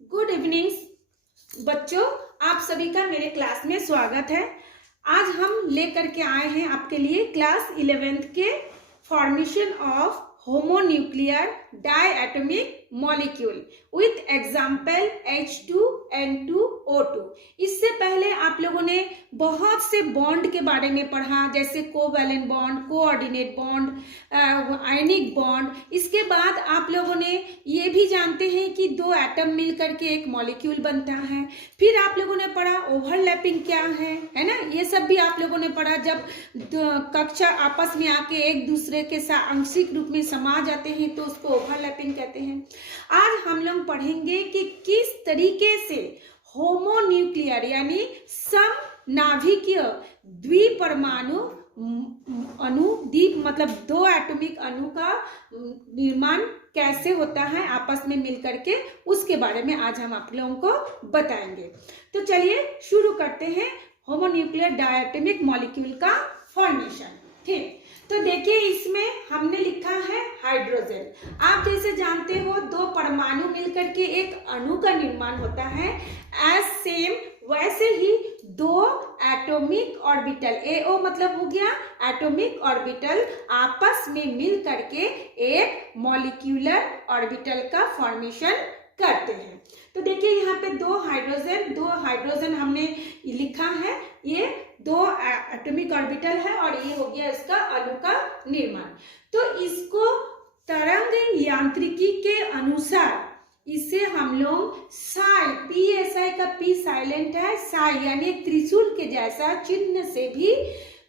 Good evening बच्चों, आप सभी का मेरे क्लास में स्वागत है। आज हम लेकर के आए हैं आपके लिए क्लास 11th के formation of homonuclear diatomic molecule with example H2N2O2। इससे पहले आप लोगों ने बहुत से बॉन्ड के बारे में पढ़ा, जैसे covalent bond, coordinate bond, ionic bond. इसके बाद आप लोगों ने ये भी जानते हैं कि दो एटम मिल करके एक मॉलिक्यूल बनता है। फिर आप लोगों ने पढ़ा ओवरलैपिंग क्या है ना, ये सब भी आप लोगों ने पढ़ा। जब कक्षा आपस में आके एक दूसरे के साथ आंशिक रूप में समा जाते हैं तो उसको ओवरलैपिंग कहते हैं। आज हम लोग पढ़ेंगे कि किस तरीके से होमोन्यूक्लियर यानी समनाभिकीय द्विपरमाणु अणु द्वीप मतलब दो एटॉमिक अणु का निर्माण कैसे होता है आपस में मिलकर के, उसके बारे में आज हम आप लोगों को बताएंगे। तो चलिए शुरू करते हैं होमोन्यूक्लियर डायएटॉमिक मॉलिक्यूल का फॉर्मेशन। ठीक, तो देखिए इसमें हमने लिखा है हाइड्रोजन। आप जैसे जानते हो दो परमाणु मिलकर के एक अणु का निर्माण होता है। एज सेम वैसे ही दो एटॉमिक ऑर्बिटल, AO मतलब हो गया एटॉमिक ऑर्बिटल, आपस में मिल करके एक मॉलिक्यूलर ऑर्बिटल का फॉर्मेशन करते हैं। तो देखिए यहाँ पे दो हाइड्रोजन हमने लिखा है, ये दो एटॉमिक ऑर्बिटल है और ये हो गया इसका अणु का निर्माण। तो इसको तरंग यांत्रिकी के अनुसार इसे हम लोग साई, PSI का P साइलेंट है, साई यानी त्रिशूल के जैसा चिन्ह से भी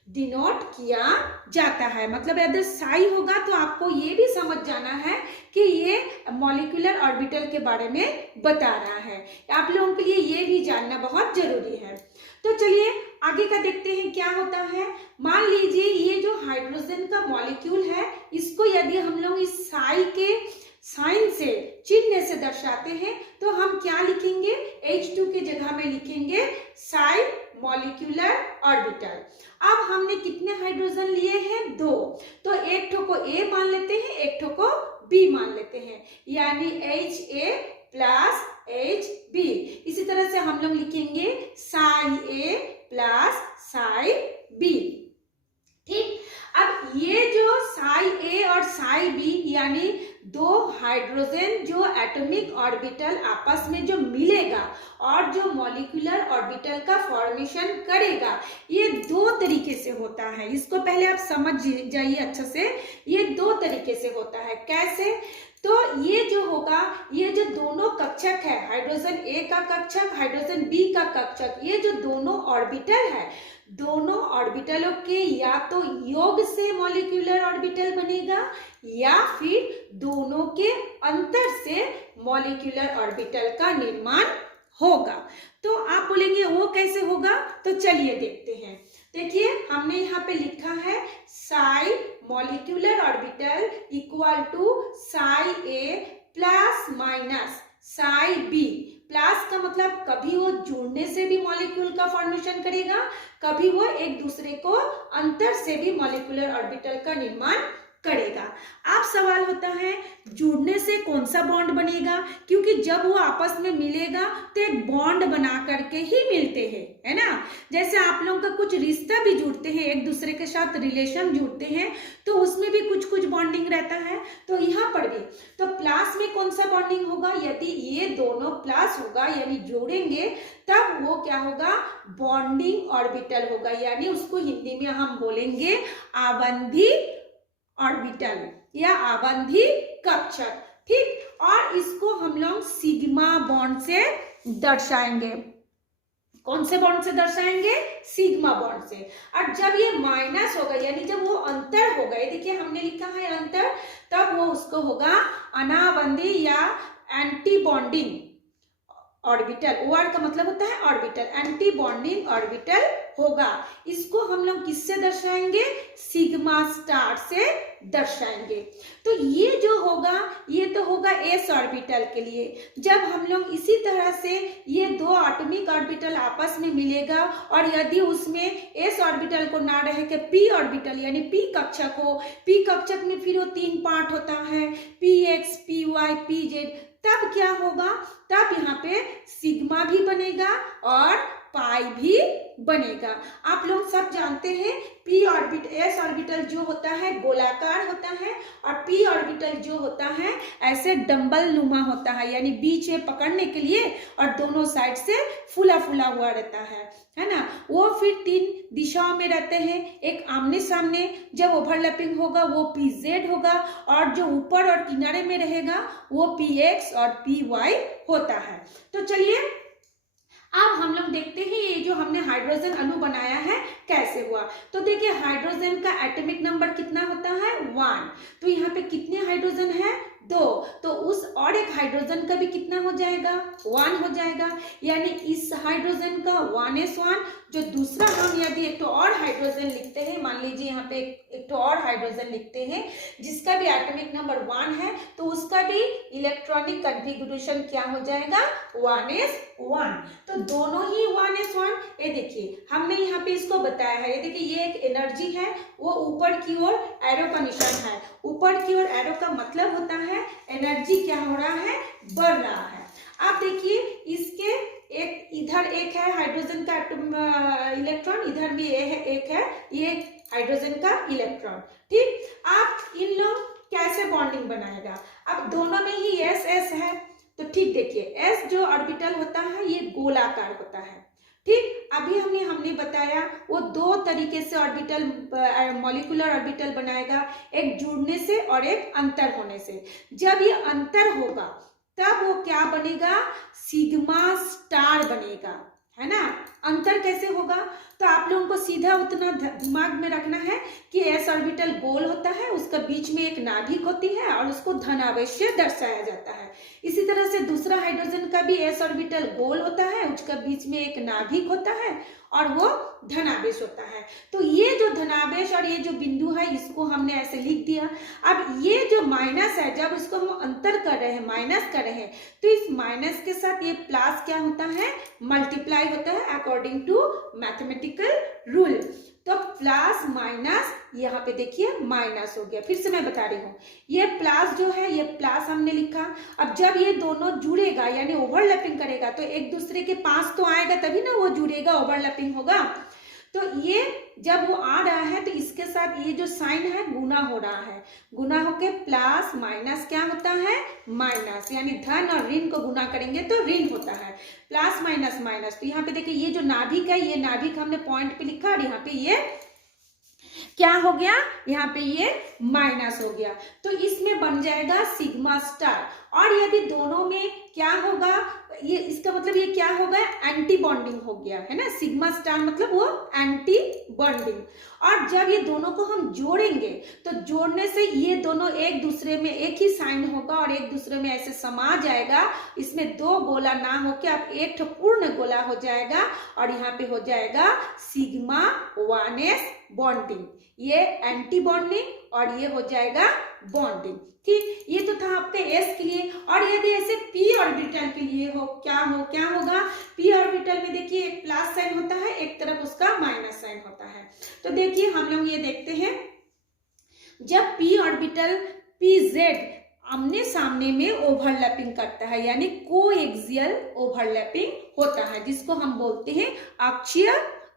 डिनोट किया जाता है। मतलब यदि साई होगा तो आपको ये भी समझ जाना है कि ये मॉलिक्यूलर ऑर्बिटल के बारे में बता रहा है। आप लोगों के लिए ये भी जानना बहुत जरूरी है। तो चलिए आगे का देखते हैं क्या होता है। मान लीजिए ये जो हाइड्रोजन का मॉलिक्यूल है, इसको यदि हम लोग इस साई के साइन से, चिन्ह से दर्शाते हैं तो हम क्या लिखेंगे, H2 के जगह में लिखेंगे साई मॉलिक्यूलर ऑर्बिटल। अब हमने कितने हाइड्रोजन लिए हैं, दो, तो एक ठो को A मान लेते हैं, एक ठो को B मान लेते हैं, यानी HA प्लस HB। इसी तरह से हम लोग लिखेंगे Sai A plus psi B। ठीक, अब ये जो साई A और साई B यानी दो हाइड्रोजन जो एटॉमिक ऑर्बिटल आपस में जो मिलेगा और जो मॉलिक्यूलर ऑर्बिटल का फॉर्मेशन करेगा, ये दो तरीके से होता है। इसको पहले आप समझ जाइए अच्छे से, ये दो तरीके से होता है। कैसे, तो ये जो होगा, ये जो दोनों कक्षक है, हाइड्रोजन A का कक्षक, हाइड्रोजन B का कक्षक, ये जो दोनों ऑर्बिटल है, दोनों ऑर्बिटलों के या तो योग से मॉलिक्यूलर ऑर्बिटल बनेगा या फिर दोनों के अंतर से मॉलिक्यूलर ऑर्बिटल का निर्माण होगा। तो आप बोलेंगे वो कैसे होगा, तो चलिए देखते हैं। देखिए हमने यहाँ पे लिखा है psi molecular orbital equal to psi A plus minus psi B। Plus का मतलब कभी वो जुड़ने से भी मॉलिक्यूल का फॉर्मेशन करेगा, कभी वो एक दूसरे को अंतर से भी मॉलिक्यूलर ऑर्बिटल का निर्माण करेगा। अब सवाल होता है जुड़ने से कौन सा बॉन्ड बनेगा, क्योंकि जब वो आपस में मिलेगा तो एक बॉन्ड बना करके ही मिलते हैं, है ना। जैसे आप लोगों का कुछ रिश्ता भी जुड़ते हैं, एक दूसरे के साथ रिलेशन जुड़ते हैं, तो उसमें भी कुछ कुछ बॉन्डिंग रहता है। तो यहाँ पर भी तो प्लस में कौन सा बॉन्डिंग होगा, यदि ये दोनों प्लस होगा यानी जोड़ेंगे तब वो क्या होगा, बॉन्डिंग ऑर्बिटल होगा, यानी उसको हिंदी में हम बोलेंगे आबंधी ऑर्बिटल या आबंधी कक्षक। ठीक, और इसको हम लोग सिग्मा बॉन्ड से दर्शाएंगे। कौन से बॉन्ड से दर्शाएंगे, सिग्मा बॉन्ड से। और जब ये माइनस होगा यानी जब वो अंतर होगा, ये देखिए हमने लिखा है अंतर, तब वो उसको होगा अनाबंधी या एंटी बॉन्डिंग ऑर्बिटल। OR का मतलब होता है ऑर्बिटल, एंटी बॉन्डिंग ऑर्बिटल होगा। इसको हम लोग किससे दर्शाएंगे, सिग्मा स्टार से दर्शाएंगे। तो ये जो होगा ये तो होगा S ऑर्बिटल के लिए। जब हम लोग इसी तरह से ये दो एटॉमिक ऑर्बिटल आपस में मिलेगा और यदि उसमें S ऑर्बिटल को ना रहे के P ऑर्बिटल यानी P कक्षक हो, P कक्षक में फिर वो तीन पार्ट होता है, PX, PY, PZ, तब क्या होगा, तब यहाँ पे सिग्मा भी बनेगा और पाई भी बनेगा। आप लोग सब जानते हैं एस ऑर्बिटल जो होता है गोलाकार होता है और पी ऑर्बिटल जो होता है ऐसे डंबल नुमा होता है, यानी बीच में पकड़ने के लिए और दोनों साइड से फूला फूला हुआ रहता है ना। वो फिर 3 दिशाओं में रहते हैं, एक आमने सामने, जब ओवरलैपिंग होगा वो पी जेड होगा और जो ऊपर और किनारे में रहेगा वो पी एक्स और पी वाई होता है। तो चलिए अब हम लोग देखते हैं ये जो हमने हाइड्रोजन अणु बनाया है कैसे हुआ। तो देखिए हाइड्रोजन का एटॉमिक नंबर कितना होता है 1, तो यहाँ पे कितने हाइड्रोजन है 2, तो उस और एक हाइड्रोजन का भी कितना हो जाएगा 1 हो जाएगा, यानी इस हाइड्रोजन का 1s1, जो दूसरा हम यदि एक तो और हाइड्रोजन लिखते हैं, मान लीजिए यहाँ पे एक तो और हाइड्रोजन लिखते हैं जिसका भी एटॉमिक नंबर 1 है, तो उसका भी इलेक्ट्रॉनिक कॉन्फ़िगरेशन क्या हो जाएगा 1s1। तो दोनों ही 1s1, ये देखिए हमने यहाँ पे इसको बताया है, ये देखिए ये एक एनर्जी है, वो ऊपर की ओर एरो का निशान है, ऊपर की ओर एरो का मतलब होता है एनर्जी क्या हो रहा है बढ़ रहा है। आप देखिए इसके एक इधर एक है हाइड्रोजन का इलेक्ट्रॉन, इधर भी एक है ये हाइड्रोजन का इलेक्ट्रॉन, ठीक। आप इन लोग कैसे बॉन्डिंग बनाएगा, अब दोनों में ही एस एस है, तो ठीक देखिए एस जो ऑर्बिटल होता है ये गोलाकार होता है, ठीक। अभी हमने बताया वो 2 तरीके से ऑर्बिटल मॉलिक्यूलर ऑर्बिटल बनाएगा, एक जुड़ने से और एक अंतर होने से। जब ये अंतर होगा तब वो क्या बनेगा सिग्मा स्टार बनेगा, है ना। अंतर कैसे होगा, तो आप लोगों को सीधा उतना दिमाग में रखना है कि एस ऑर्बिटल गोल होता है, उसका बीच में एक नाभिक होती है और उसको धनावेश से दर्शाया जाता है। इसी तरह से दूसरा हाइड्रोजन का भी एस ऑर्बिटल गोल होता है, उसका बीच में एक नाभिक होता है और वो धनावेश होता है। तो ये जो धनावेश और ये जो बिंदु है इसको हमने ऐसे लिख दिया। अब ये जो माइनस है, जब इसको हम अंतर कर रहे हैं माइनस कर रहे हैं, तो इस माइनस के साथ ये प्लस क्या होता है मल्टीप्लाई होता है अकॉर्डिंग टू मैथमेटिकल रूल। तो प्लस माइनस यहाँ पे देखिए माइनस हो गया, फिर से मैं बता रही हूँ ये प्लस जो है ये प्लस हमने लिखा। अब जब ये दोनों जुड़ेगा यानी ओवरलैपिंग करेगा तो एक दूसरे के पास तो आएगा तभी ना वो जुड़ेगा, ओवरलैपिंग होगा। तो ये जब वो आ रहा है तो इसके साथ ये जो साइन है गुना हो रहा है, गुना होके प्लस माइनस क्या होता है माइनस, यानी धन और ऋण को गुना करेंगे तो ऋण होता है, प्लस माइनस माइनस। तो यहाँ पे देखिए ये जो नाभिक है ये नाभिक हमने पॉइंट पे लिखा और यहाँ पे ये क्या हो गया यहाँ पे ये माइनस हो गया, तो इसमें बन जाएगा सिग्मा स्टार। और यदि दोनों में क्या होगा ये इसका मतलब ये क्या होगा एंटी बॉन्डिंग हो गया, है ना। सिग्मा स्टार मतलब वो एंटी बॉन्डिंग। और जब ये दोनों को हम जोड़ेंगे तो जोड़ने से ये दोनों एक दूसरे में एक ही साइन होगा और एक दूसरे में ऐसे समा जाएगा, इसमें 2 गोला ना होके अब एक पूर्ण गोला हो जाएगा और यहाँ पे हो जाएगा सिग्मा 1s बॉन्डिंग, ये एंटी बॉन्डिंग और ये हो जाएगा बॉन्डिंग, ठीक। ये तो था आपके एस के लिए। और यदि ऐसे पी ऑर्बिटल के लिए हो क्या होगा पी ऑर्बिटल में देखिए एक प्लस साइन होता है, एक तरफ उसका माइनस साइन होता है। तो देखिए हम लोग ये देखते हैं जब पी ऑर्बिटल पी जेड आमने सामने में ओवरलैपिंग करता है यानी कोएक्सियल ओवरलैपिंग होता है, जिसको हम बोलते हैं अक्षीय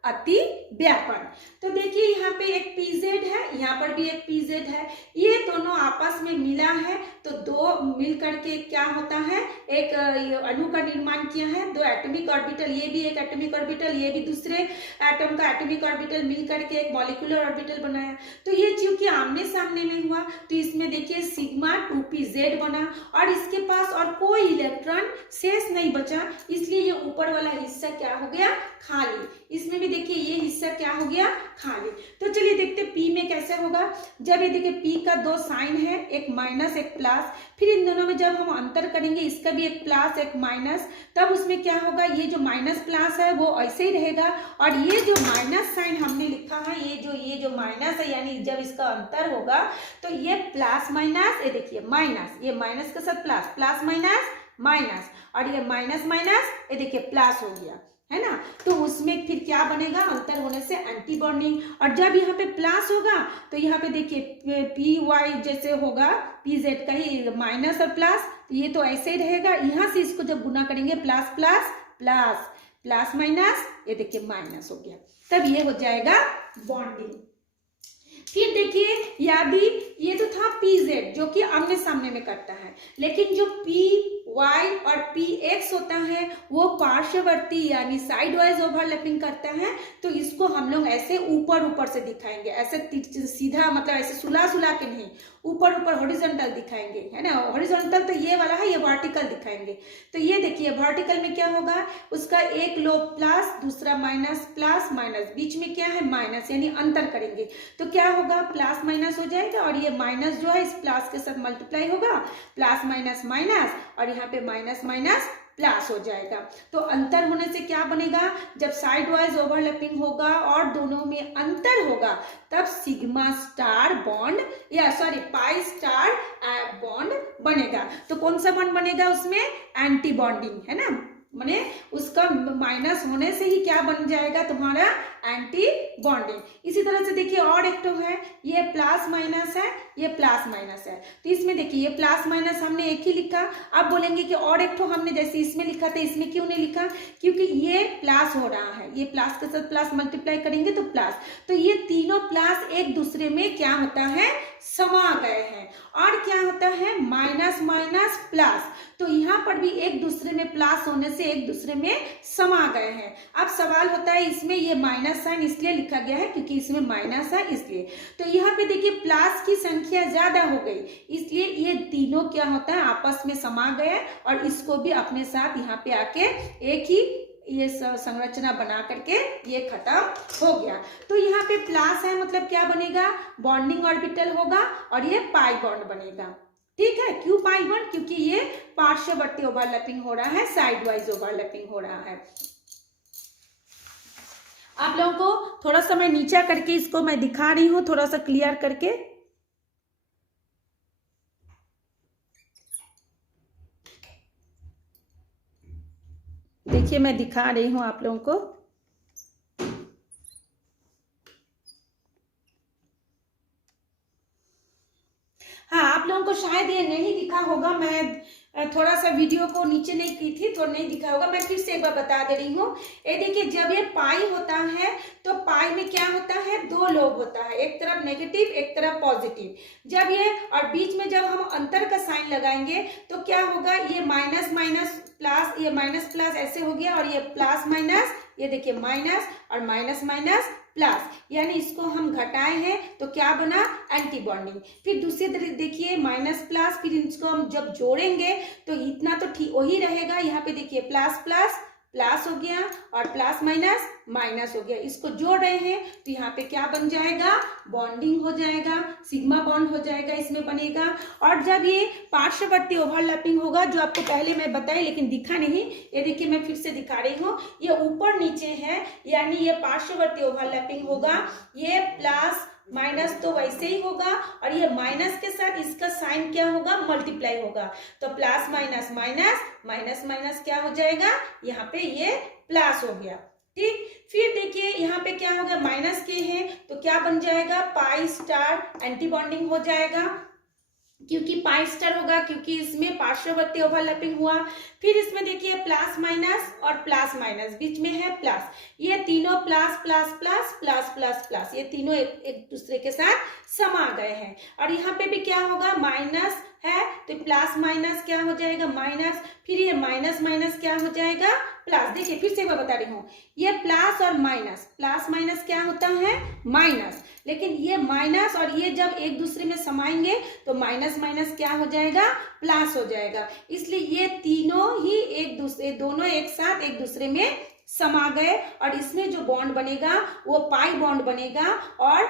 अति व्यापन। तो देखिए यहाँ पे एक पीजेड है, यहाँ पर भी एक पीजेड है, ये दोनों आपस में मिला है तो 2 मिल करके क्या होता है एक अणु का निर्माण किया है। 2 एटॉमिक ऑर्बिटल, ये भी एक एटॉमिक ऑर्बिटल, ये भी दूसरे एटम का एटॉमिक ऑर्बिटल मिल करके एक मॉलिक्यूलर ऑर्बिटल बनाया। तो ये चूंकि आमने सामने में हुआ तो इसमें देखिए सिग्मा 2pz बना और इसके पास और कोई इलेक्ट्रॉन शेष नहीं बचा, इसलिए ये ऊपर वाला हिस्सा क्या हो गया खाली। इसमें भी देखिए ये हिस्सा क्या हो गया खाली। तो चलिए देखते पी में कैसे होगा। जब ये देखिए पी का 2 साइन है, एक माइनस एक प्लस, फिर इन दोनों में जब हम अंतर करेंगे इसका भी एक प्लस एक माइनस, तब उसमें क्या होगा ये जो माइनस प्लस है वो ऐसे ही रहेगा और ये जो माइनस साइन हमने लिखा है ये जो माइनस है यानी जब इसका अंतर होगा तो ये प्लस माइनस, ये देखिए माइनस, ये माइनस के साथ प्लस, प्लस माइनस माइनस और ये माइनस माइनस, ये देखिए प्लस हो गया, है ना। तो उसमें फिर क्या बनेगा अंतर होने से एंटी बॉन्डिंग। और जब यहाँ पे प्लस होगा तो यहाँ पे देखिए पी वाई जैसे होगा पी जेड का ही माइनस और प्लस तो ये तो ऐसे ही रहेगा। यहाँ से इसको जब गुना करेंगे plus plus plus, plus minus, ये देखिए माइनस हो गया, तब ये हो जाएगा बॉन्डिंग। फिर देखिए यदि ये तो था PZ जो कि आमने सामने में करता है, लेकिन जो PY और PX होता है वो पार्श्ववर्ती यानी साइड वाइज ओवरलैपिंग करता है। तो इसको हम लोग ऐसे ऊपर ऊपर से दिखाएंगे, ऐसे सीधा मतलब ऐसे सुला सुला के नहीं, ऊपर ऊपर हॉरिजॉन्टल दिखाएंगे, है ना। हॉरिजॉन्टल तो ये वाला है, ये वर्टिकल दिखाएंगे। तो ये देखिए वर्टिकल में क्या होगा, उसका एक लोब प्लस, दूसरा माइनस, प्लस माइनस, बीच में क्या है माइनस, यानी अंतर करेंगे तो क्या होगा प्लस माइनस हो जाएगा, और ये माइनस जो है इस प्लस के साथ मल्टीप्लाई होगा, प्लस माइनस माइनस, और यहाँ पे माइनस माइनस प्लस हो जाएगा। तो अंतर होने से क्या बनेगा, जब साइड वाइज ओवरलैपिंग होगा और दोनों में अंतर होगा तब सिग्मा स्टार बॉन्ड या सॉरी पाई स्टार बॉन्ड बनेगा। तो कौन सा बॉन्ड बनेगा उसमें, एंटी बॉन्डिंग, है ना, माने उसका माइनस होने से ही क्या बन जाएगा तुम्हारा, एंटी बॉन्डिंग। इसी तरह से देखिए और एक तो है, ये प्लस माइनस है, ये प्लस माइनस है, तो इसमें देखिए ये प्लस माइनस हमने एक ही लिखा। अब बोलेंगे कि और एक तो हमने जैसे इसमें लिखा था इसमें क्यों नहीं लिखा, क्योंकि ये प्लस हो रहा है, ये प्लस के साथ प्लस मल्टीप्लाई करेंगे तो प्लस, तो ये तीनों प्लस एक दूसरे में क्या होता है, समा गए हैं। और क्या होता है माइनस माइनस प्लस, तो यहाँ पर भी एक दूसरे में प्लस होने से एक दूसरे में समा गए हैं। अब सवाल होता है इसमें ये माइनस साइन इसलिए लिखा गया है क्योंकि इसमें माइनस है इसलिए, तो यहाँ पे देखिए प्लस की संख्या ज्यादा हो गई, इसलिए ये तीनों क्या होता है आपस में समा गए और इसको भी अपने साथ यहाँ पे आके एक ही ये संरचना बना करके ये खत्म हो गया। तो यहाँ पे प्लस है मतलब क्या बनेगा, बॉन्डिंग ऑर्बिटल होगा और ये पाई बॉन्ड बनेगा। ठीक है, क्यों पाई बॉन्ड, क्योंकि ये पार्श्ववर्ती ओवरलैपिंग हो रहा है, साइड वाइज ओवरलैपिंग हो रहा है। आप लोगों को थोड़ा सा मैं नीचा करके इसको मैं दिखा रही हूं, थोड़ा सा क्लियर करके। देखिए मैं दिखा रही हूं आप लोगों को। हाँ, आप लोगों को शायद ये नहीं दिखा होगा, मैं थोड़ा सा वीडियो को नीचे नहीं की थी तो नहीं दिखा होगा, मैं फिर से एक बार बता दे रही हूँ। ये देखिए जब ये पाई होता है तो पाई में क्या होता है, दो लोब होता है, एक तरफ नेगेटिव एक तरफ पॉजिटिव। जब ये और बीच में जब हम अंतर का साइन लगाएंगे तो क्या होगा, ये माइनस माइनस प्लस, ये माइनस प्लस ऐसे हो गया, और ये प्लस माइनस, ये देखिए माइनस और माइनस माइनस प्लस, यानी इसको हम घटाए हैं तो क्या बना, एंटी बॉन्डिंग। फिर दूसरी तरफ देखिए माइनस प्लस, फिर इसको हम जब जोड़ेंगे तो इतना तो ठीक वही रहेगा। यहाँ पे देखिए प्लस प्लस प्लस हो गया और प्लस माइनस माइनस हो गया, इसको जोड़ रहे हैं तो यहाँ पे क्या बन जाएगा, बॉन्डिंग हो जाएगा, सिग्मा बॉन्ड हो जाएगा, इसमें बनेगा। और जब ये पार्श्ववर्ती ओवरलैपिंग होगा, जो आपको पहले मैं बताई लेकिन दिखा नहीं, ये देखिए मैं फिर से दिखा रही हूँ, ये ऊपर नीचे है यानी ये पार्श्ववर्ती ओवरलैपिंग होगा, ये प्लस माइनस तो वैसे ही होगा और ये माइनस के साथ इसका साइन क्या होगा, मल्टीप्लाई होगा, तो plus minus minus, minus minus क्या हो जाएगा, यहाँ पे ये प्लस हो गया। ठीक, फिर देखिए यहाँ पे क्या होगा, माइनस के हैं तो क्या बन जाएगा, पाई स्टार एंटी बॉन्डिंग हो जाएगा, क्योंकि पाई स्टार होगा क्योंकि इसमें पार्श्ववर्ती ओवरलैपिंग हुआ। फिर इसमें देखिए प्लस माइनस और प्लस माइनस, बीच में है प्लस, ये तीनों plus plus plus plus plus plus, ये तीनों एक दूसरे के साथ समा गए हैं। और यहाँ पे भी क्या होगा, माइनस है तो प्लस माइनस क्या हो जाएगा, माइनस, फिर ये माइनस माइनस क्या हो जाएगा, प्लस। देखिए फिर से मैं बता रही हूँ, ये प्लस और माइनस, प्लस माइनस क्या होता है, माइनस, लेकिन ये माइनस और ये जब एक दूसरे में समाएंगे तो माइनस माइनस क्या हो जाएगा, प्लस हो जाएगा। इसलिए ये तीनों ही एक दूसरे, दोनों एक साथ एक दूसरे में समा गए और इसमें जो बॉन्ड बनेगा वो पाई बॉन्ड बनेगा और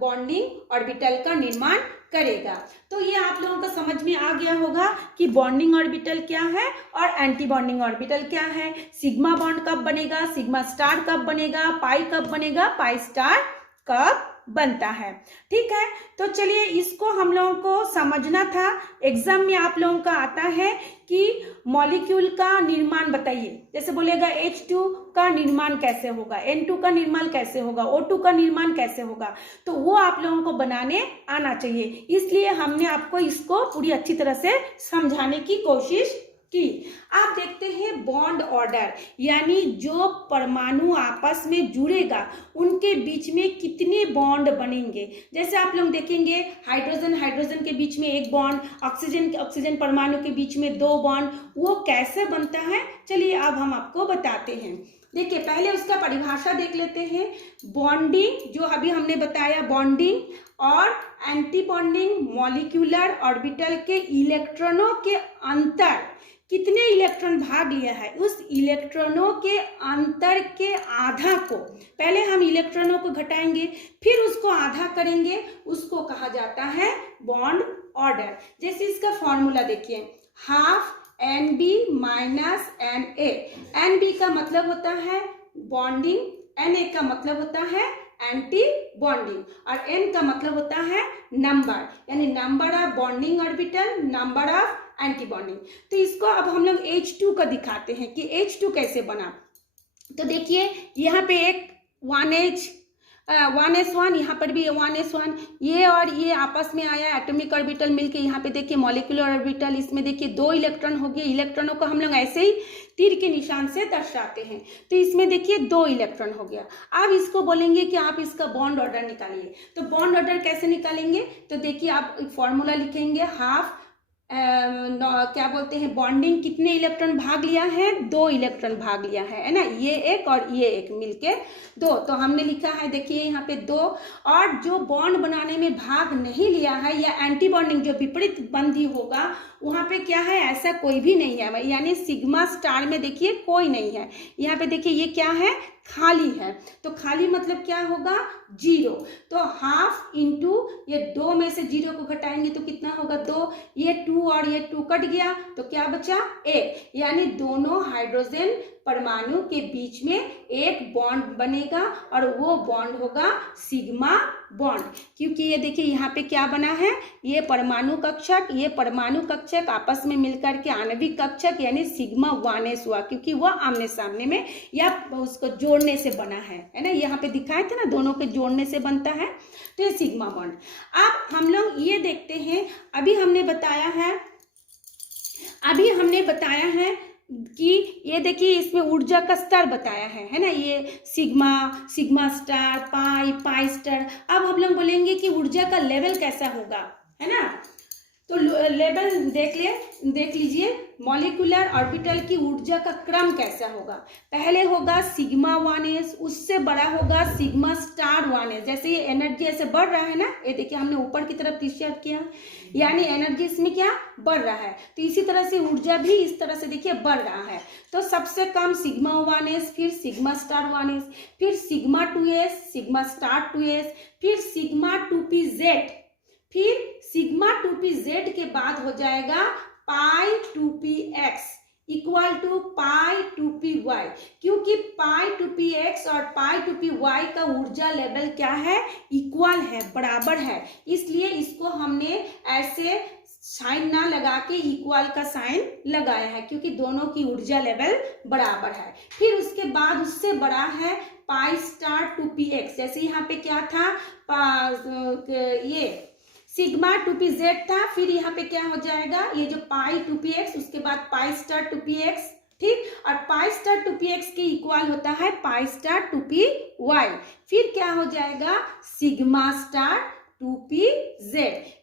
बॉन्डिंग ऑर्बिटल का निर्माण करेगा। तो ये आप लोगों को समझ में आ गया होगा कि बॉन्डिंग ऑर्बिटल क्या है और एंटी बॉन्डिंग ऑर्बिटल क्या है, सिग्मा बॉन्ड कब बनेगा, सिग्मा स्टार कब बनेगा, पाई कब बनेगा, पाई स्टार कब बनता है। ठीक है, तो चलिए इसको हम लोगों को समझना था। एग्जाम में आप लोगों का आता है कि मॉलिक्यूल का निर्माण बताइए, जैसे बोलेगा H2 का निर्माण कैसे होगा, N2 का निर्माण कैसे होगा, O2 का निर्माण कैसे होगा, तो वो आप लोगों को बनाने आना चाहिए। इसलिए हमने आपको इसको पूरी अच्छी तरह से समझाने की कोशिश की। आप देखते हैं बॉन्ड ऑर्डर, यानी जो परमाणु आपस में जुड़ेगा उनके बीच में कितने बॉन्ड बनेंगे। जैसे आप लोग देखेंगे हाइड्रोजन हाइड्रोजन के बीच में एक बॉन्ड, ऑक्सीजन ऑक्सीजन परमाणु के बीच में 2 बॉन्ड, वो कैसे बनता है चलिए अब हम आपको बताते हैं। देखिए पहले उसका परिभाषा देख लेते हैं। बॉन्डिंग जो अभी हमने बताया, बॉन्डिंग और एंटी बॉन्डिंग मॉलिक्यूलर ऑर्बिटल के इलेक्ट्रॉनों के अंतर, कितने इलेक्ट्रॉन भाग लिया है, उस इलेक्ट्रॉनों के अंतर के आधा को, पहले हम इलेक्ट्रॉनों को घटाएंगे फिर उसको आधा करेंगे, उसको कहा जाता है बॉन्ड ऑर्डर। जैसे इसका फॉर्मूला देखिए, half NB minus NA। NB का मतलब होता है बॉन्डिंग, NA का मतलब होता है एंटी बॉन्डिंग और N का मतलब होता है नंबर, यानी number of bonding orbital, number of anti bonding. तो इसको अब हम लोग H2 का दिखाते हैं कि H2 कैसे बना। तो देखिए यहाँ पे एक 1s1, यहाँ पर भी 1s1, ये और ये आपस में आया एटॉमिक ऑर्बिटल मिलके, यहाँ पे देखिए मॉलिक्यूलर ऑर्बिटल, इसमें देखिए 2 इलेक्ट्रॉन हो गए। इलेक्ट्रॉनों को हम लोग ऐसे ही तीर के निशान से दर्शाते हैं, तो इसमें देखिए 2 इलेक्ट्रॉन हो गया। अब इसको बोलेंगे कि आप इसका बॉन्ड ऑर्डर निकालिए। तो बॉन्ड ऑर्डर कैसे निकालेंगे, तो देखिए आप फॉर्मूला लिखेंगे, हाफ क्या बोलते हैं, बॉन्डिंग कितने इलेक्ट्रॉन भाग लिया है, 2 इलेक्ट्रॉन भाग लिया है ना, ये एक और ये एक मिलके 2। तो हमने लिखा है देखिए यहाँ पे 2, और जो बॉन्ड बनाने में भाग नहीं लिया है या एंटी बॉन्डिंग जो विपरीत बंधी होगा वहाँ पे क्या है, ऐसा कोई भी नहीं है, यानी सिग्मा स्टार में देखिए कोई नहीं है। यहाँ पे देखिए ये क्या है, खाली है, तो खाली मतलब क्या होगा, 0। तो हाफ इंटू ये 2 में से 0 को घटाएंगे तो कितना होगा, 2, ये 2 और ये 2 कट गया तो क्या बचा, 1, यानी दोनों हाइड्रोजन परमाणु के बीच में एक बॉन्ड बनेगा और वो बॉन्ड होगा सिग्मा बॉन्ड। क्योंकि ये देखिए यहाँ पे क्या बना है, ये परमाणु कक्षक, ये परमाणु कक्षक आपस में मिलकर के आणविक कक्षक यानी सिग्मा 1s हुआ, क्योंकि वह आमने सामने में या उसको जोड़ने से बना है ना, यहाँ पे दिखाए थे ना, दोनों के जोड़ने से बनता है, तो ये सिग्मा बॉन्ड। अब हम लोग ये देखते हैं, अभी हमने बताया है कि ये देखिए इसमें ऊर्जा का स्तर बताया है ना, ये सिग्मा स्टार, पाई स्टार। अब हम लोग बोलेंगे कि ऊर्जा का लेवल कैसा होगा, है ना, तो लेवल देख लीजिए, मॉलिक्यूलर ऑर्बिटल की ऊर्जा का क्रम कैसा होगा। पहले होगा सिग्मा 1s, उससे बड़ा होगा सिग्मा स्टार 1s। जैसे ये एनर्जी ऐसे बढ़ रहा है ना, ये देखिए हमने ऊपर की तरफ दृश्यत किया, यानी एनर्जी इसमें क्या बढ़ रहा है, तो इसी तरह से ऊर्जा भी इस तरह से देखिए बढ़ रहा है। तो सबसे कम सिग्मा 1s, फिर सिग्मा स्टार 1s, फिर sigma 2s, sigma star 2s, फिर सिग्मा 2pz, फिर सिग्मा 2pz के बाद हो जाएगा पाई 2px equal to pi 2py, क्योंकि पाई 2px और पाई 2py का ऊर्जा लेवल क्या है, इक्वल है, बराबर है, इसलिए इसको हमने ऐसे साइन ना लगा के इक्वल का साइन लगाया है, क्योंकि दोनों की ऊर्जा लेवल बराबर है। फिर उसके बाद उससे बड़ा है पाई स्टार 2px, जैसे यहाँ पे क्या था, ये सिग्मा 2pz था, फिर यहाँ पे क्या हो जाएगा, ये जो पाई 2px, उसके बाद पाई स्टार 2px, ठीक, और पाई स्टार 2px के इक्वल होता है पाई स्टार 2py, फिर क्या हो जाएगा सिग्मा स्टार 2pz।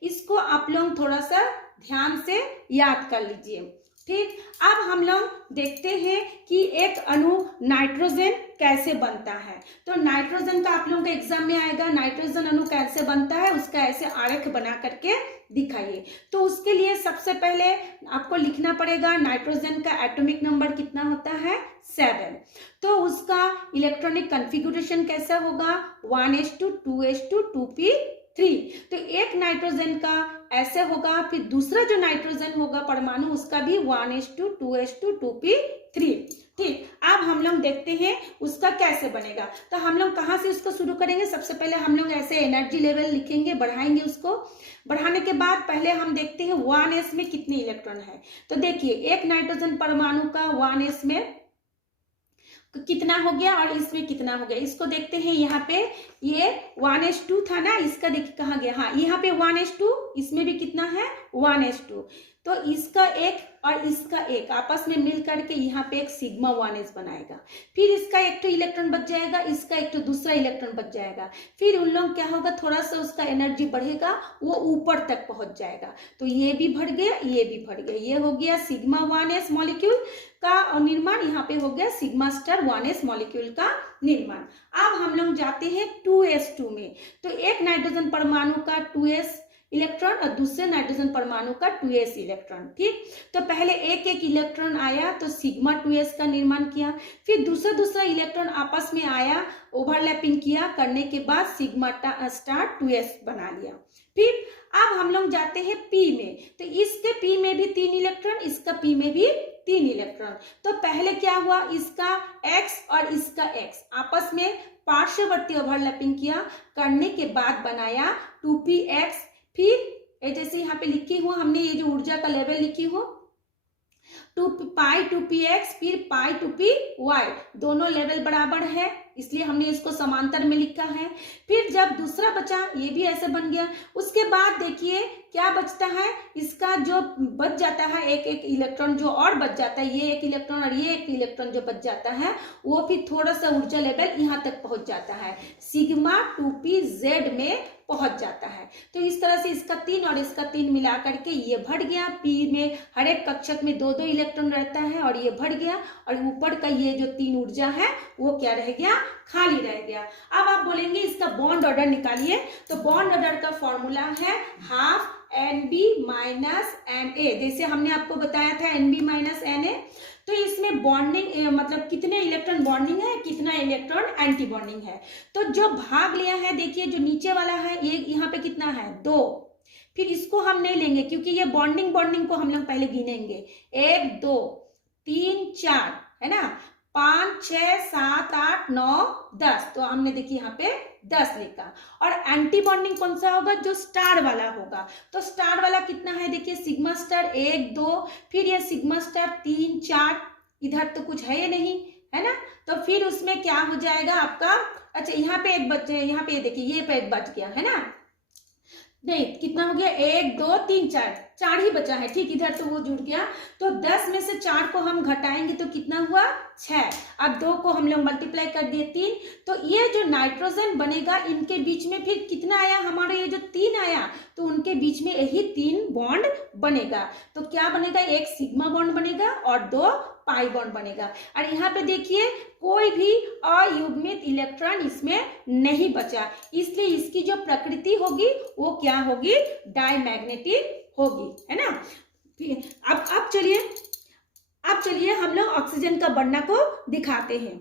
इसको आप लोग थोड़ा सा ध्यान से याद कर लीजिए, ठीक। अब हम लोग देखते हैं कि एक अणु नाइट्रोजन कैसे बनता है। तो नाइट्रोजन का आप लोगों के एग्जाम में आएगा, नाइट्रोजन अणु कैसे बनता है, उसका ऐसे आरेख बना करके दिखाइए। तो उसके लिए सबसे पहले आपको लिखना पड़ेगा नाइट्रोजन का एटॉमिक नंबर कितना होता है, 7। तो उसका इलेक्ट्रॉनिक कॉन्फ़िगरेशन कैसा होगा, 1s2 2s2 2p3। तो एक नाइट्रोजन का ऐसे होगा, फिर दूसरा जो नाइट्रोजन होगा परमाणु, उसका भी 1s2 2s2 2p3, ठीक। अब अब हम लोग देखते हैं उसका कैसे बनेगा। तो हम लोग कहाँ से उसको शुरू करेंगे, सबसे पहले हम लोग ऐसे एनर्जी लेवल लिखेंगे, बढ़ाएंगे उसको। बढ़ाने के बाद पहले हम देखते हैं 1s में कितने इलेक्ट्रॉन है। तो देखिए एक नाइट्रोजन परमाणु का 1s में कितना हो गया और इसमें कितना हो गया, इसको देखते हैं। यहाँ पे ये 1s2 था ना, इसका देखिए कहाँ गया, हाँ यहाँ पे 1s2, इसमें भी कितना है 1s2। तो इसका एक और इसका एक आपस में मिल करके यहाँ पे एक सिग्मा 1s बनाएगा। फिर इसका एक तो इलेक्ट्रॉन बच जाएगा, इसका एक तो दूसरा इलेक्ट्रॉन बच जाएगा। फिर उन लोग क्या होगा, थोड़ा सा उसका एनर्जी बढ़ेगा, वो ऊपर तक पहुंच जाएगा। तो ये भी बढ़ गया, ये भी बढ़ गया, ये हो गया सिग्मा 1s मॉलिक्यूल का निर्माण, यहाँ पे हो गया सिग्मा स्टार 1s मॉलिक्यूल का निर्माण। अब हम लोग जाते हैं 2s2 में। तो एक नाइट्रोजन परमाणु का 2s इलेक्ट्रॉन और दूसरे नाइट्रोजन परमाणु का 2s इलेक्ट्रॉन। ठीक, तो पहले एक एक इलेक्ट्रॉन आया तो सिग्मा 2s का निर्माण किया, फिर दूसरा इलेक्ट्रॉन आपस में आया, ओवरलैपिंग किया, करने के बाद सिग्मा स्टार 2s बना लिया। फिर अब हम लोग जाते हैं p में। तो इसके p में भी 3 इलेक्ट्रॉन, इसका p में भी 3 इलेक्ट्रॉन। तो पहले क्या हुआ, इसका x और इसका x आपस में पार्श्ववर्ती ओवरलैपिंग किया, करने के बाद बनाया 2px। फिर जैसे यहाँ पे लिखी हूँ हमने, ये जो ऊर्जा का लेवल लिखी हूँ 2π2px, फिर π2py, दोनों लेवल बराबर है इसलिए हमने इसको समांतर में लिखा है। फिर जब दूसरा बचा, ये भी ऐसे बन गया। उसके बाद देखिए क्या बचता है, इसका जो बच जाता है एक एक इलेक्ट्रॉन जो और बच जाता है, ये एक इलेक्ट्रॉन और ये एक इलेक्ट्रॉन जो बच जाता है, वो फिर थोड़ा सा ऊर्जा लेवल यहाँ तक पहुंच जाता है, सिग्मा 2pz में पहुंच जाता है। तो इस तरह से इसका 3 और इसका 3 मिला करके ये बढ़ गया। p में हर एक कक्षक में 2-2 इलेक्ट्रॉन रहता है और ये बढ़ गया, और ऊपर का ये जो 3 ऊर्जा है वो क्या रह गया, खाली रह गया। अब आप बोलेंगे इसका बॉन्ड ऑर्डर निकालिए। तो बॉन्ड ऑर्डर का फॉर्मूला है हाफ Nb माइनस Na, जैसे हमने आपको बताया था Nb माइनस Na। तो इसमें बॉन्डिंग मतलब कितने इलेक्ट्रॉन बॉन्डिंग है, कितना इलेक्ट्रॉन एंटी बॉन्डिंग है। तो जो भाग लिया है देखिए, जो नीचे वाला है ये यहाँ पे कितना है 2। फिर इसको हम नहीं लेंगे क्योंकि ये बॉन्डिंग को हम लोग पहले गिनेंगे, 1 2 3 4 है ना, 5 6 7 8 9 10। तो हमने देखिए यहाँ पे 10 लिखा। और एंटी बॉन्डिंग कौन सा होगा, जो स्टार वाला होगा। तो स्टार वाला कितना है देखिए, सिग्मा स्टार 1 2, फिर ये सिग्मा स्टार 3 4, इधर तो कुछ है ये नहीं है ना। तो फिर उसमें क्या हो जाएगा आपका, अच्छा यहाँ पे एक बच, यहाँ पे देखिए ये पे एक बच गया है ना, नहीं कितना हो गया 1 2 3 4 ही बचा है। ठीक, इधर तो वो जुड़ गया। तो 10 में से 4 को हम घटाएंगे तो कितना हुआ 6। अब 2 को हम लोग मल्टीप्लाई कर दिए 3। तो ये जो नाइट्रोजन बनेगा इनके बीच में फिर कितना आया, हमारे ये जो 3 आया, तो उनके बीच में यही 3 बॉन्ड बनेगा। तो क्या बनेगा, एक सिग्मा बॉन्ड बनेगा और 2 पाई बॉन्ड बनेगा। और यहाँ पे देखिए कोई भी अयुग्मित इलेक्ट्रॉन इसमें नहीं बचा, इसलिए इसकी जो प्रकृति होगी वो क्या होगी, डायमैग्नेटिक होगी, है ना। अब चलिए हम लोग ऑक्सीजन का बनना को दिखाते हैं।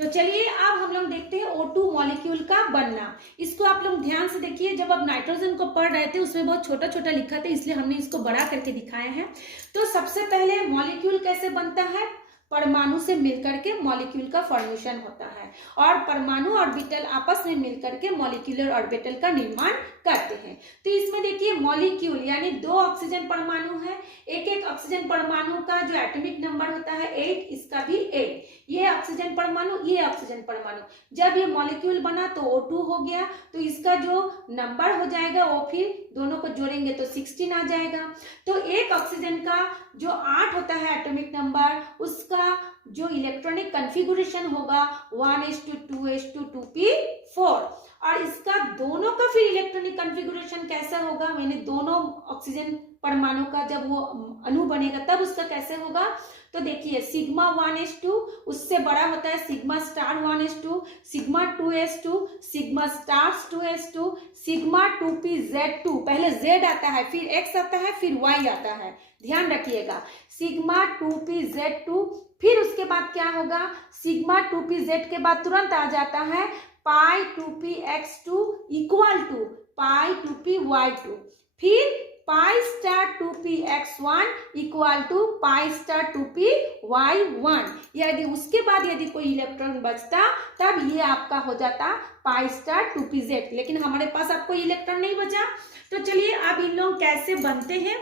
तो चलिए अब हम लोग देखते हैं O2 मॉलिक्यूल का बनना। इसको आप लोग ध्यान से देखिए, जब आप नाइट्रोजन को पढ़ रहे थे उसमें बहुत छोटा छोटा लिखा था, इसलिए हमने इसको बड़ा करके दिखाया है। तो सबसे पहले मॉलिक्यूल कैसे बनता है, परमाणु से मिलकर के मॉलिक्यूल का फॉर्मेशन होता है, और परमाणु ऑर्बिटल आपस में मिलकर के मॉलिक्यूलर ऑर्बिटल का निर्माण करते हैं। तो इसमें देखिए मॉलिक्यूल यानी 2 ऑक्सीजन परमाणु है, एक ऑक्सीजन परमाणु का जो एटॉमिक नंबर होता है 8, इसका भी 8, ये ऑक्सीजन परमाणु, ये ऑक्सीजन परमाणु। जब ये मॉलिक्यूल बना तो O2 हो गया, तो इसका जो नंबर हो जाएगा वो फिर दोनों को जोड़ेंगे तो 16 आ जाएगा। तो एक ऑक्सीजन का जो 8 होता है एटॉमिक नंबर, उसका जो इलेक्ट्रॉनिक कॉन्फ़िगरेशन होगा 1s2 2s2 2p4, और इसका दोनों का फिर इलेक्ट्रॉनिक कॉन्फ़िगरेशन कैसा होगा, मैंने दोनों ऑक्सीजन परमाणु का जब वो अणु बनेगा तब उसका कैसे होगा। तो देखिए सिग्मा 1s2, उससे बड़ा होता है sigma star 1s2, sigma 2s2, sigma star 2s2, sigma 2pz2, पहले z आता है फिर x आता है फिर y आता है, ध्यान रखिएगा, सिग्मा 2pz2। फिर उसके बाद क्या होगा, सिग्मा 2pz के बाद तुरंत आ जाता है पाई 2px2 equal to pi 2py2, फिर pi star 2px1 equal to pi star 2py1। यदि उसके बाद यदि कोई इलेक्ट्रॉन बचता तब ये आपका हो जाता पाई स्टार 2pz, लेकिन हमारे पास अब कोई इलेक्ट्रॉन नहीं बचा। तो चलिए अब इन लोग कैसे बनते हैं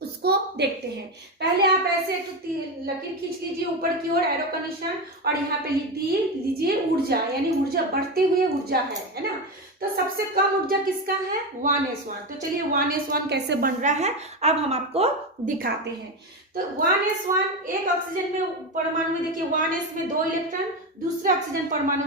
उसको देखते हैं। पहले आप ऐसे लकीर खींच लीजिए ऊपर की ओर एरो का निशान, और यहाँ पे लिख लीजिए ऊर्जा, यानी ऊर्जा बढ़ते हुए ऊर्जा है ना। तो सबसे कम ऊर्जा किसका है? 1s1। तो चलिए 1s1 कैसे बन रहा है अब हम आपको दिखाते हैं। तो 1s1 एक ऑक्सीजन में परमाणु में देखिए 1s में 2 इलेक्ट्रॉन, दूसरे ऑक्सीजन परमाणु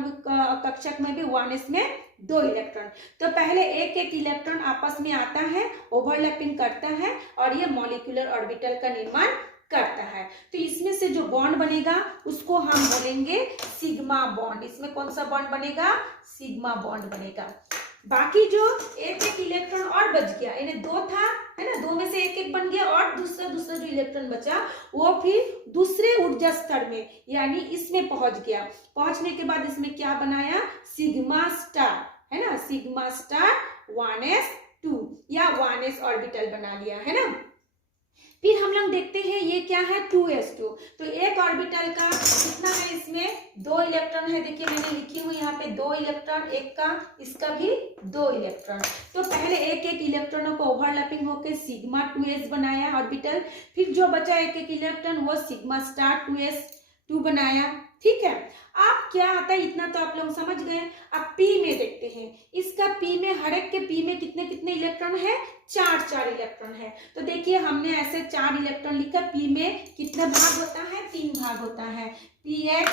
कक्षक में भी 1s में 2 इलेक्ट्रॉन। तो पहले एक एक इलेक्ट्रॉन आपस में आता है, ओवरलैपिंग करता है और ये मॉलिक्यूलर ऑर्बिटल का निर्माण करता है। तो इसमें से जो बॉन्ड बनेगा उसको हम बोलेंगे सिग्मा बॉन्ड। इसमें कौन सा बॉन्ड बनेगा? सिग्मा बॉन्ड बनेगा। बाकी जो एक एक इलेक्ट्रॉन और बच गया, यानी 2 था है ना, 2 में से एक एक बन गया और दूसरा जो इलेक्ट्रॉन बचा वो फिर दूसरे ऊर्जा स्तर में यानी इसमें पहुंच गया। पहुंचने के बाद इसमें क्या बनाया? सिग्मा स्टार है ना, सिग्मा स्टार 1s2 या 1s ऑर्बिटल बना लिया है ना। फिर हम लोग देखते हैं ये क्या है? 2s2। तो एक ऑर्बिटल का कितना है? इसमें 2 इलेक्ट्रॉन है। देखिए मैंने लिखी हुई यहाँ पे 2 इलेक्ट्रॉन, एक का इसका भी 2 इलेक्ट्रॉन। तो पहले एक एक इलेक्ट्रॉनों को ओवरलैपिंग होकर सिग्मा 2s बनाया ऑर्बिटल। फिर जो बचा एक एक इलेक्ट्रॉन वो सिग्मा स्टार 2s2 बनाया। ठीक है, अब क्या आता है इतना तो आप लोग समझ गए। अब P में देखते हैं, इसका P में हर एक के P में कितने कितने इलेक्ट्रॉन है? 4 इलेक्ट्रॉन है। तो देखिए हमने ऐसे 4 इलेक्ट्रॉन लिखा। P में कितना भाग होता है? 3 भाग होता है। px,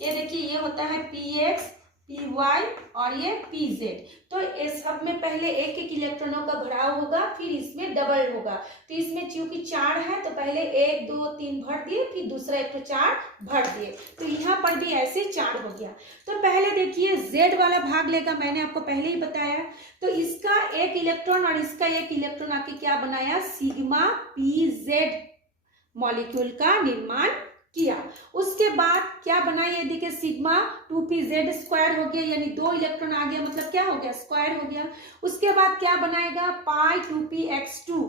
ये देखिए ये होता है px, py और ये pz। तो इस सब में पहले एक एक इलेक्ट्रॉनों का भराव होगा, फिर इसमें डबल होगा। तो इसमें चूंकि 4 है तो पहले 1 2 3 भर दिए, फिर दूसरा एक तो 4 भर दिए। तो यहाँ पर भी ऐसे 4 हो गया। तो पहले देखिए Z वाला भाग लेगा, मैंने आपको पहले ही बताया। तो इसका एक इलेक्ट्रॉन और इसका एक इलेक्ट्रॉन आके क्या बनाया? सिग्मा pz मॉलिक्यूल का निर्माण किया। उसके बाद क्या बना? ये देखिए सिग्मा 2pz स्क्वायर हो गया, यानी 2 इलेक्ट्रॉन आ गया, मतलब क्या हो गया? स्क्वायर हो गया। उसके बाद क्या बनाएगा? पाई 2px2।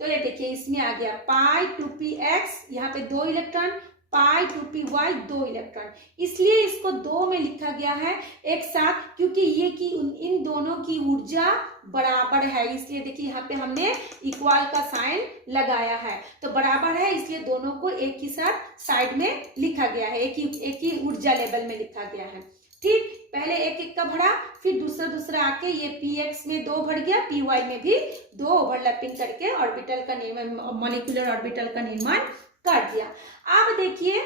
तो ये देखिए इसमें आ गया पाई 2px, यहाँ पे 2 इलेक्ट्रॉन, पाई 2py 2 इलेक्ट्रॉन। इसलिए इसको 2 में लिखा गया है एक साथ, क्योंकि ये की इन दोनों की ऊर्जा बराबर है। इसलिए देखिए यहाँ पे हमने इक्वल का साइन लगाया है। तो बराबर है इसलिए दोनों को एक ही साथ साइड में लिखा गया है, एक ही ऊर्जा लेवल में लिखा गया है। ठीक, पहले एक एक का भरा, फिर दूसरा आके ये px में 2 भर गया, py में भी 2 ओवरलैपिंग करके ऑर्बिटल का निर्माण, मॉलिक्यूलर ऑर्बिटल का निर्माण कर दिया। अब देखिए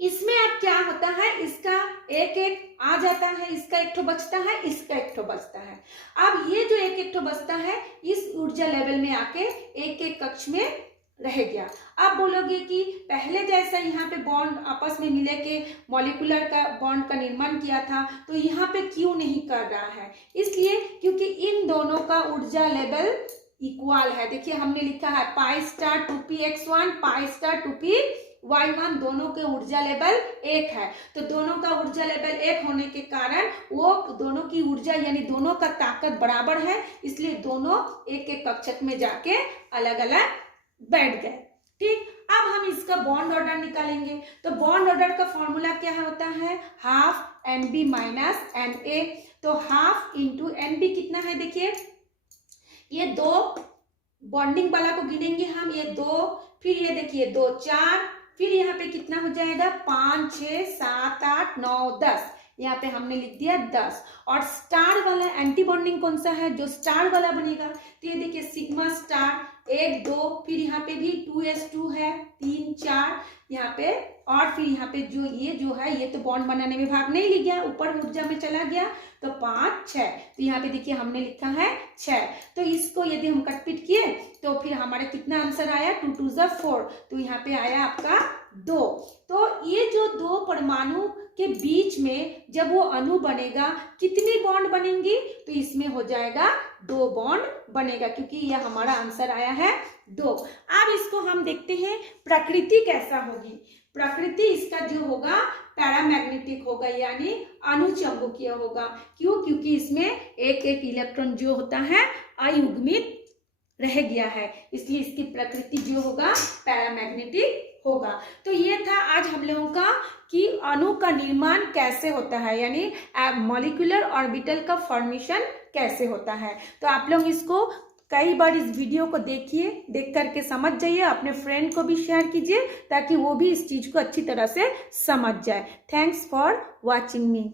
इसमें अब क्या होता है? इसका एक एक आ जाता है, इसका एक ठो बचता है, इसका एक ठो बचता है। अब ये जो एक एक ठो बचता है इस ऊर्जा लेवल में आके एक एक कक्ष में रह गया। अब बोलोगे कि पहले जैसा यहाँ पे बॉन्ड आपस में मिले के मॉलिक्यूलर का बॉन्ड का निर्माण किया था, तो यहाँ पे क्यों नहीं कर रहा है? इसलिए क्योंकि इन दोनों का ऊर्जा लेवल इक्वल है। देखिए हमने लिखा है पाई स्टार 2px1 पाई स्टार 2py1, दोनों के ऊर्जा लेवल 1 है। तो दोनों का ऊर्जा लेवल 1 होने के कारण वो दोनों की ऊर्जा यानी दोनों का ताकत बराबर है, इसलिए दोनों एक एक कक्षक में जाके अलग अलग बैठ गए। ठीक, अब हम इसका बॉन्ड ऑर्डर निकालेंगे। तो बॉन्ड ऑर्डर का फॉर्मूला क्या होता है? Half NB minus NA। तो हाफ इंटू NB कितना है? देखिए ये 2 बॉन्डिंग वाला को गिनेंगे हम, ये 2, फिर ये देखिए 2 4, फिर यहाँ पे कितना हो जाएगा? 5 6 7 8 9 10। यहाँ पे हमने लिख दिया 10। और स्टार वाला एंटी बॉन्डिंग कौन सा है? जो स्टार वाला बनेगा, तो ये देखिए सिग्मा स्टार 1 2, फिर यहाँ पे भी 2s2 है, 3 4 यहाँ पे, और फिर यहाँ पे जो है ये तो बॉन्ड बनाने में भाग नहीं ले गया, ऊपर ऊर्जा में चला गया, तो 5 6। तो यहाँ पे देखिए हमने लिखा है 6। तो इसको यदि हम कटपीट किए तो फिर हमारे कितना आंसर आया? 2 2 4। तो यहाँ पे आया आपका 2। तो ये जो 2 परमाणु के बीच में जब वो अणु बनेगा कितनी बॉन्ड बनेंगी? तो इसमें हो जाएगा 2 बॉन्ड बनेगा, क्योंकि यह हमारा आंसर आया है 2। अब इसको हम देखते हैं प्रकृति कैसा होगी। प्रकृति इसका जो होगा पैरामैग्नेटिक होगा, यानी अनुचुंबकीय होगा। क्यों? क्योंकि इसमें एक एक इलेक्ट्रॉन जो होता है अयुग्मित रह गया है, इसलिए इसकी प्रकृति जो होगा पैरामैग्नेटिक होगा। तो ये था आज हम लोगों का कि अणु का निर्माण कैसे होता है, यानी मॉलिक्यूलर ऑर्बिटल का फॉर्मेशन कैसे होता है। तो आप लोग इसको कई बार इस वीडियो को देखिए, देख करके समझ जाइए, अपने फ्रेंड को भी शेयर कीजिए ताकि वो भी इस चीज़ को अच्छी तरह से समझ जाए। Thanks for watching me.